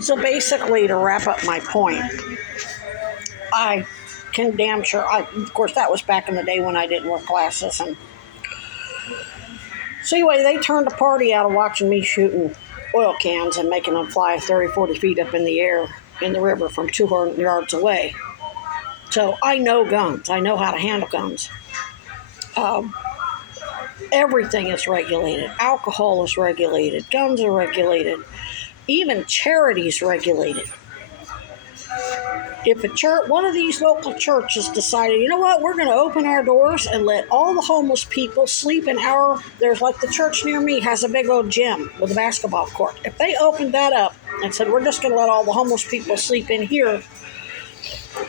So basically, to wrap up my point, I can damn sure, of course, that was back in the day when I didn't wear glasses. And so anyway, they turned the party out of watching me shooting oil cans and making them fly 30, 40 feet up in the air in the river from 200 yards away. So I know guns. I know how to handle guns. Everything is regulated. Alcohol is regulated. Guns are regulated. Even charities regulated. If one of these local churches decided, you know what, we're going to open our doors and let all the homeless people sleep in there's like the church near me has a big old gym with a basketball court. If they opened that up and said, we're just going to let all the homeless people sleep in here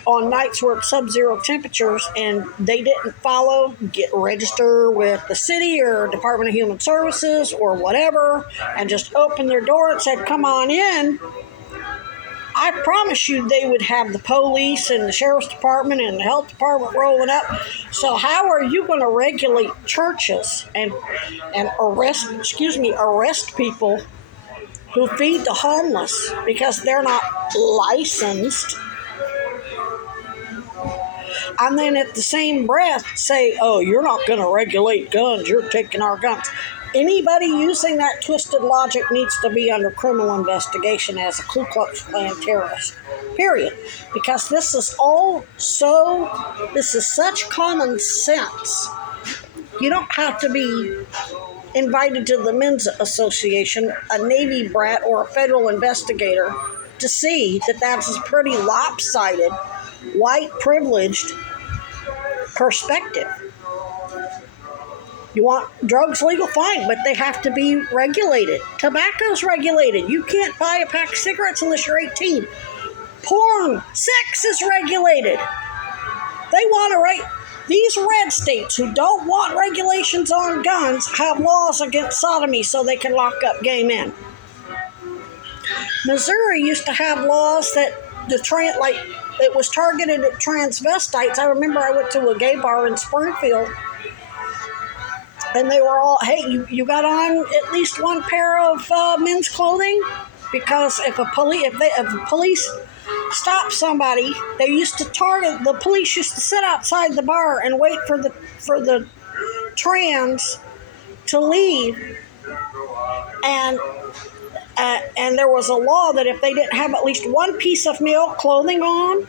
on nights where it's sub-zero temperatures, and they didn't register with the city or Department of Human Services or whatever, and just opened their door and said, come on in, I promise you they would have the police and the sheriff's department and the health department rolling up. So how are you going to regulate churches and arrest people who feed the homeless because they're not licensed? And then at the same breath say, oh, you're not going to regulate guns, you're taking our guns. Anybody using that twisted logic needs to be under criminal investigation as a Ku Klux Klan terrorist, period. Because this is such common sense. You don't have to be invited to the Men's Association, a Navy brat, or a federal investigator to see that that's a pretty lopsided, white privileged perspective. You want drugs legal? Fine, but they have to be regulated. Tobacco's regulated. You can't buy a pack of cigarettes unless you're 18. Porn, sex is regulated. They want to these red states who don't want regulations on guns have laws against sodomy so they can lock up gay men. Missouri used to have laws that it was targeted at transvestites. I remember I went to a gay bar in Springfield, and they were all, hey, you got on at least one pair of men's clothing? Because if the police stopped somebody, the police used to sit outside the bar and wait for the trans to leave. And there was a law that if they didn't have at least one piece of male clothing on,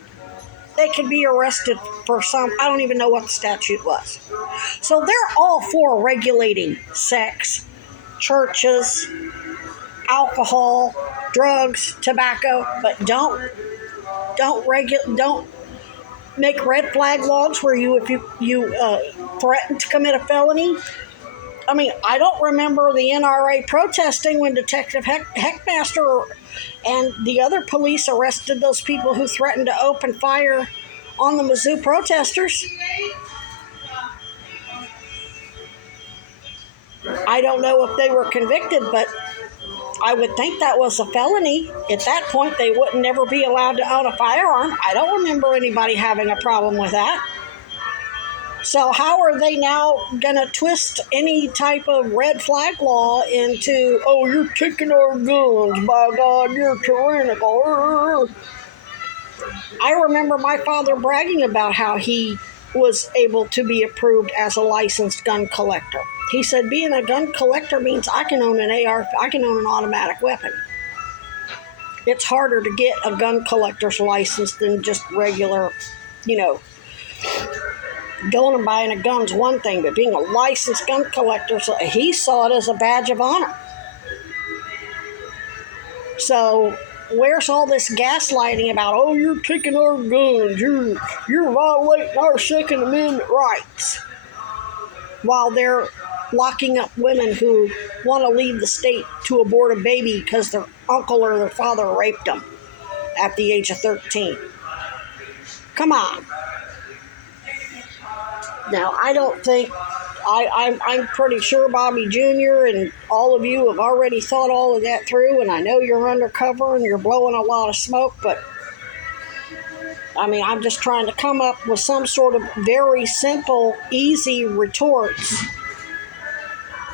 they could be arrested for I don't even know what the statute was. So they're all for regulating sex, churches, alcohol, drugs, tobacco, but don't make red flag laws where if you threaten to commit a felony. I mean, I don't remember the NRA protesting when Detective Heckmaster and the other police arrested those people who threatened to open fire on the Mizzou protesters. I don't know if they were convicted, but I would think that was a felony. At that point, they wouldn't never be allowed to own a firearm. I don't remember anybody having a problem with that. So how are they now going to twist any type of red flag law into, oh, you're taking our guns, by God, you're tyrannical. I remember my father bragging about how he was able to be approved as a licensed gun collector. He said being a gun collector means I can own an AR, I can own an automatic weapon. It's harder to get a gun collector's license than just regular, going and buying a gun's one thing, but being a licensed gun collector, so he saw it as a badge of honor. So where's all this gaslighting about, oh, you're taking our guns, you're violating our Second Amendment rights, while they're locking up women who want to leave the state to abort a baby because their uncle or their father raped them at the age of 13. Come on. Now, I don't think, I'm pretty sure Bobby Jr. and all of you have already thought all of that through, and I know you're undercover and you're blowing a lot of smoke, but, I'm just trying to come up with some sort of very simple, easy retorts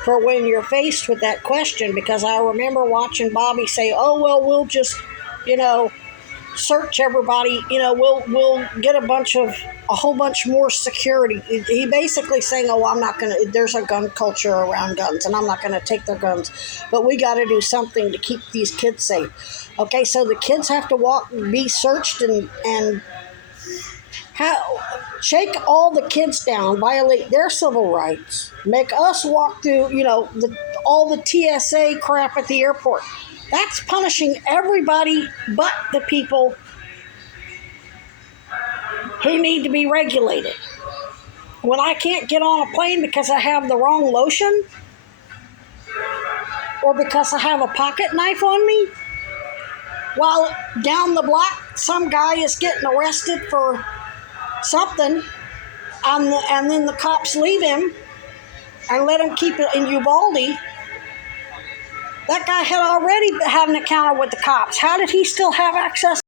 for when you're faced with that question, because I remember watching Bobby say, oh, well, we'll just you know, search everybody. You know, we'll get a whole bunch more security. He basically saying, "Oh, I'm not gonna. There's a gun culture around guns, and I'm not gonna take their guns, but we got to do something to keep these kids safe." Okay, so the kids have to be searched, and shake all the kids down, violate their civil rights, make us walk through, all the TSA crap at the airport. That's punishing everybody but the people who need to be regulated. When I can't get on a plane because I have the wrong lotion or because I have a pocket knife on me, while down the block some guy is getting arrested for something, and then the cops leave him and let him keep it in Uvalde. That guy had already had an encounter with the cops. How did he still have access